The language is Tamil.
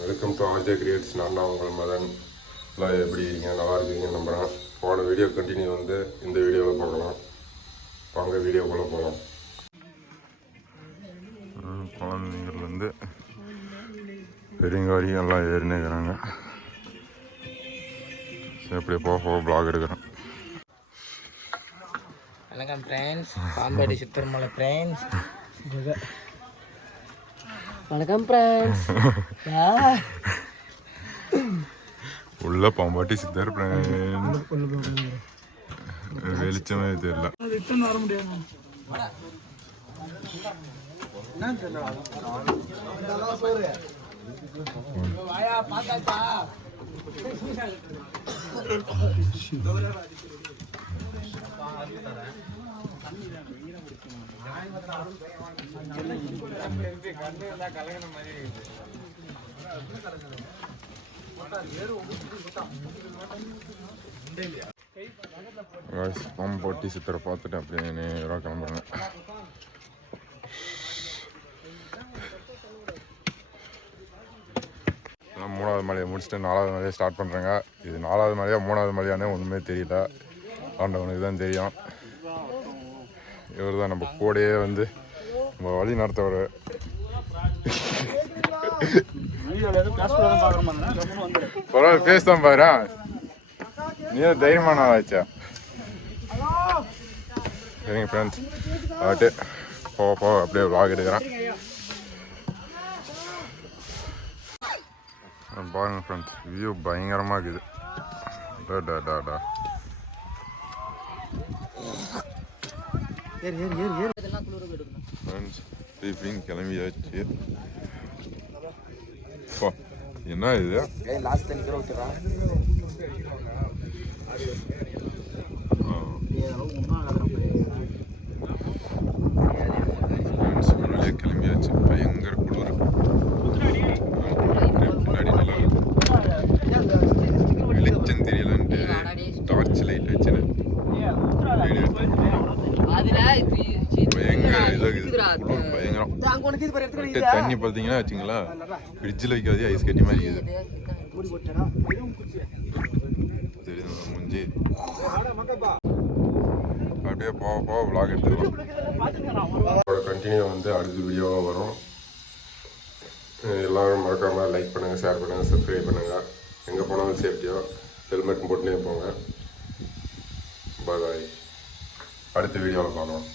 Welcome to RJ creates. நான் தான் உங்கள் மதன். எல்லாம் எப்படி இருக்கீங்க? நல்லா இருக்கீங்க நம்புகிறேன். போன வீடியோ கண்டினியூ வந்து இந்த வீடியோவில் பார்க்கலாம். வாங்க வீடியோக்குள்ளே போகலாம். குழந்தைங்கள் வந்து பெரியங்காரி எல்லாம் ஏறினுக்கிறாங்க. சரி அப்படியே போக ப்ளாக் எடுக்கிறேன். வணக்கம் ஃப்ரெண்ட்ஸ், பாம்பேடு சித்தர்மலை ஃப்ரெண்ட்ஸ். வணக்கம் ஃப்ரெண்ட்ஸ். உள்ள பாம்பாட்டி சித்தர் வெளிச்சமே தெரியல. வர முடியாது. பாம்பாட்டி சித்தரை பார்த்துட்டு அப்படியே நேராக கிளம்புறேங்க. மூணாவது மலையை முடிச்சுட்டு 4வது மலையை ஸ்டார்ட் பண்ணுறேங்க. இது 4வது மலையா 3வது மலையானே ஒன்றுமே தெரியல. ஆண்டவனுக்கு தான் தெரியும். இவர் தான் நம்ம கூடையே வந்து நம்ம வழி நடத்தவர். பரவாயில்ல, பேசுதான் பாரு. நீ தைரியமான ஆச்சா? சரிங்க ஃப்ரெண்ட்ஸ், ஆட்டு போக அப்படியே vlog எடுக்கிறேன். பாருங்க ஃப்ரெண்ட்ஸ், வியூ பயங்கரமாக இருக்குது. ஃப்ரெண்ட்ஸ் இப்படின்னு கிளம்பியாச்சு. என்ன இது? கிளம்பியாச்சு. பயங்கர குளிர். வெளிச்சம் தெரியலன்ட்டு டார்ச் லைட் வச்சு பயங்கரம். தண்ணி பார்த்தீங்கன்னா வச்சுங்களா, ஃப்ரிட்ஜில் வைக்காதே ஐஸ் கட்டி மாதிரி இருக்குது. தெரியுது முடிஞ்சு அப்படியே போக vlog எடுத்துக்கலாம். கண்டினியூ வந்து அடுத்த வீடியோவாக வரும். எல்லோரும் மறக்காமல் லைக் பண்ணுங்கள், ஷேர் பண்ணுங்கள், சப்ஸ்கிரைப் பண்ணுங்கள். எங்கே போனாலும் சேஃப்டியாக ஹெல்மெட் போட்டுனே போங்க. பாய். அடுத்த வீடியோவில் பார்க்கலாம்.